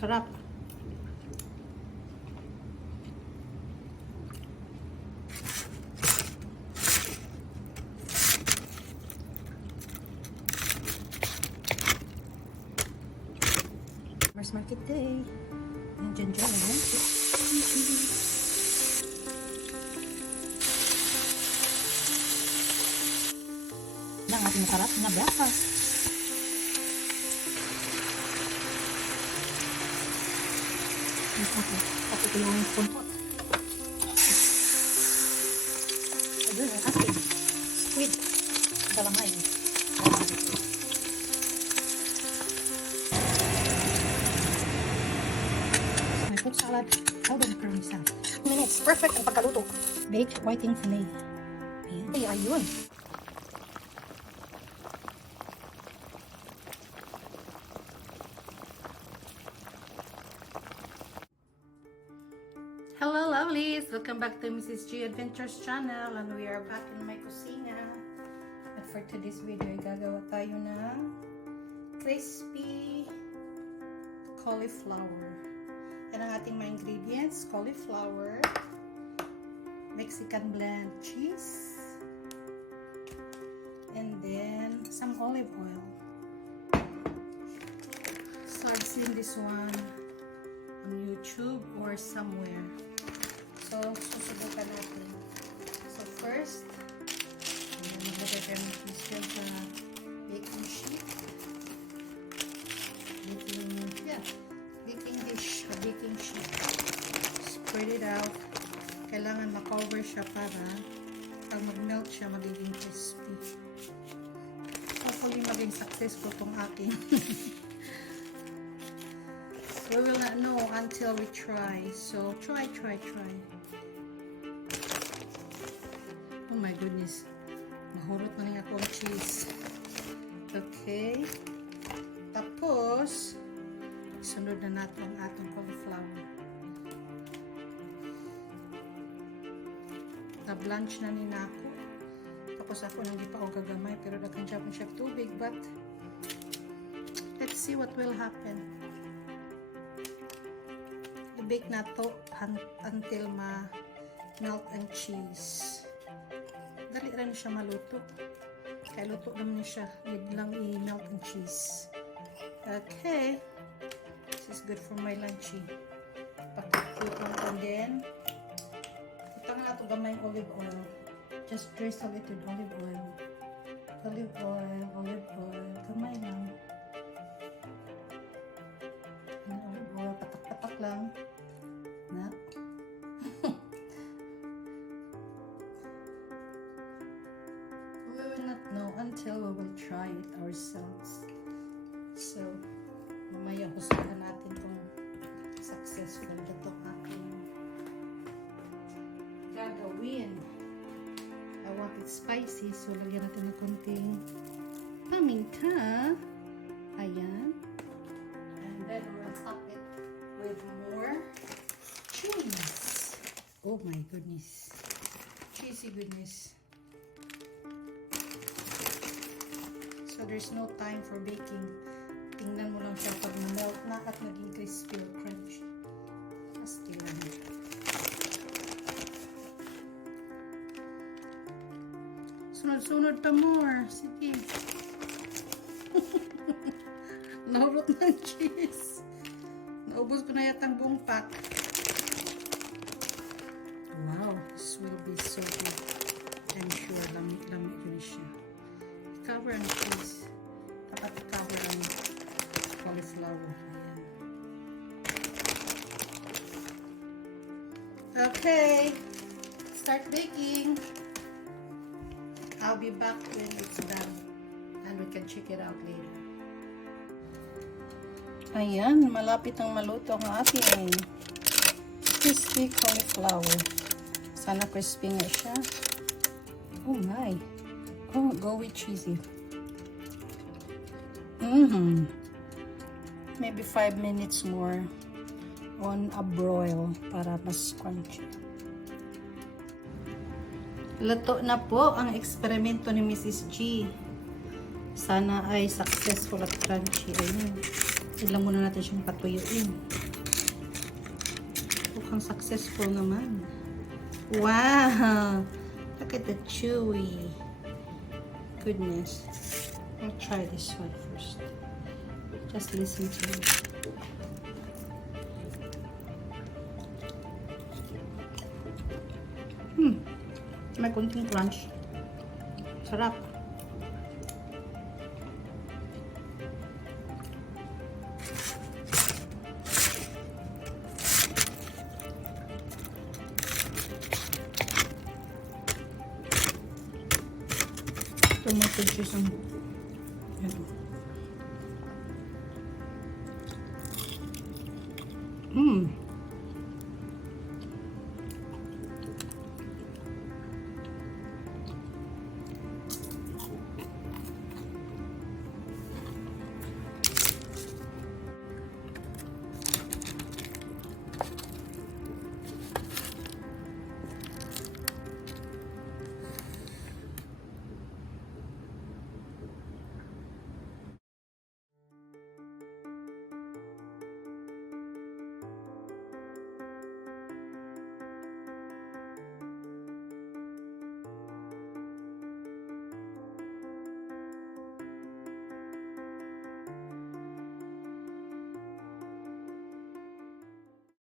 Sarap. Farmers Market Day. Nandiyan dyan, ang ating masarap na breakfast. Tapos ito yung spoon pot. Ayun, yung asin. Squid. Dalamay. My fruit salad. Golden curly salad. 2 minutes. Perfect ang pagkaluto. Baked whiting fillet. Ayan. Ay, ayun. Hello lovelies! Welcome back to Mrs. G Adventures channel and we are back in my kusina. At for today's video, gagawa tayo ng crispy cauliflower. Yan ang ating mga ingredients: cauliflower, Mexican blend cheese, and then some olive oil. So I've seen this one on YouTube or somewhere. So, susubukan natin. So, first, maglagay tayo ng pistol sa baking sheet. Baking dish or baking sheet. Spread it out. Kailangan ma-cover siya para pag mag-melt siya, magiging crispy. Hopefully, maging successful tong aking. We will not know until we try. So, try. Oh my goodness. Nahurot na niya ako ang cheese. Okay. Tapos, sunod na natin ang atong cauliflower. Na-blanch na nina ako. Tapos ako nang di pa ako gagamay. Pero nagkansyapon siya tubig. But, let's see what will happen. I-bake na to until ma-melt ang cheese. Dali rin siya maluto. Kaya luto naman siya. Need lang i-melt ang cheese. Okay. This is good for my lunchy. Pakikot lang. And then, ito nga ito gamay olive oil. Just drizzle it with olive oil. Olive oil. Gamay lang. And olive oil. Patak-patak lang. Na. We will not know until we will try it ourselves. So, mamaya husgahan natin kung successful itong aking gagawin. I want it spicy, so lagyan natin ng konting paminta. Ayan. And then we'll top it with more cheese. Oh my goodness. Cheesy goodness. So there's no time for baking. Tingnan mo lang siya pag na-melt na at naging crispy or crunchy. Asti lang. Sunod-sunod pa more. Sige. Nahulot ng cheese. Naubos ko na yatang buong pack. Wow, this will be so good. I'm sure lamig-lamig yun siya. I-cover ang cheese. Dapat i-cover ang cauliflower. Ayan. Okay. Start baking. I'll be back when it's done. And we can check it out later. Ayan, malapit ang maluto ang ating crispy cauliflower. Sana crispy nga siya. Oh my. Oh, go with cheesy. Maybe 5 minutes more on a broil para mas crunchy. Luto na po ang eksperimento ni Mrs. G. Sana ay successful at crunchy. Ayun. Ilang muna natin siyang patuyuin. Mukhang successful naman. Wow! Look at the chewy. Goodness. I'll try this one first. Just listen to it. May konting crunch. Sarap. Tomato juice ang yan.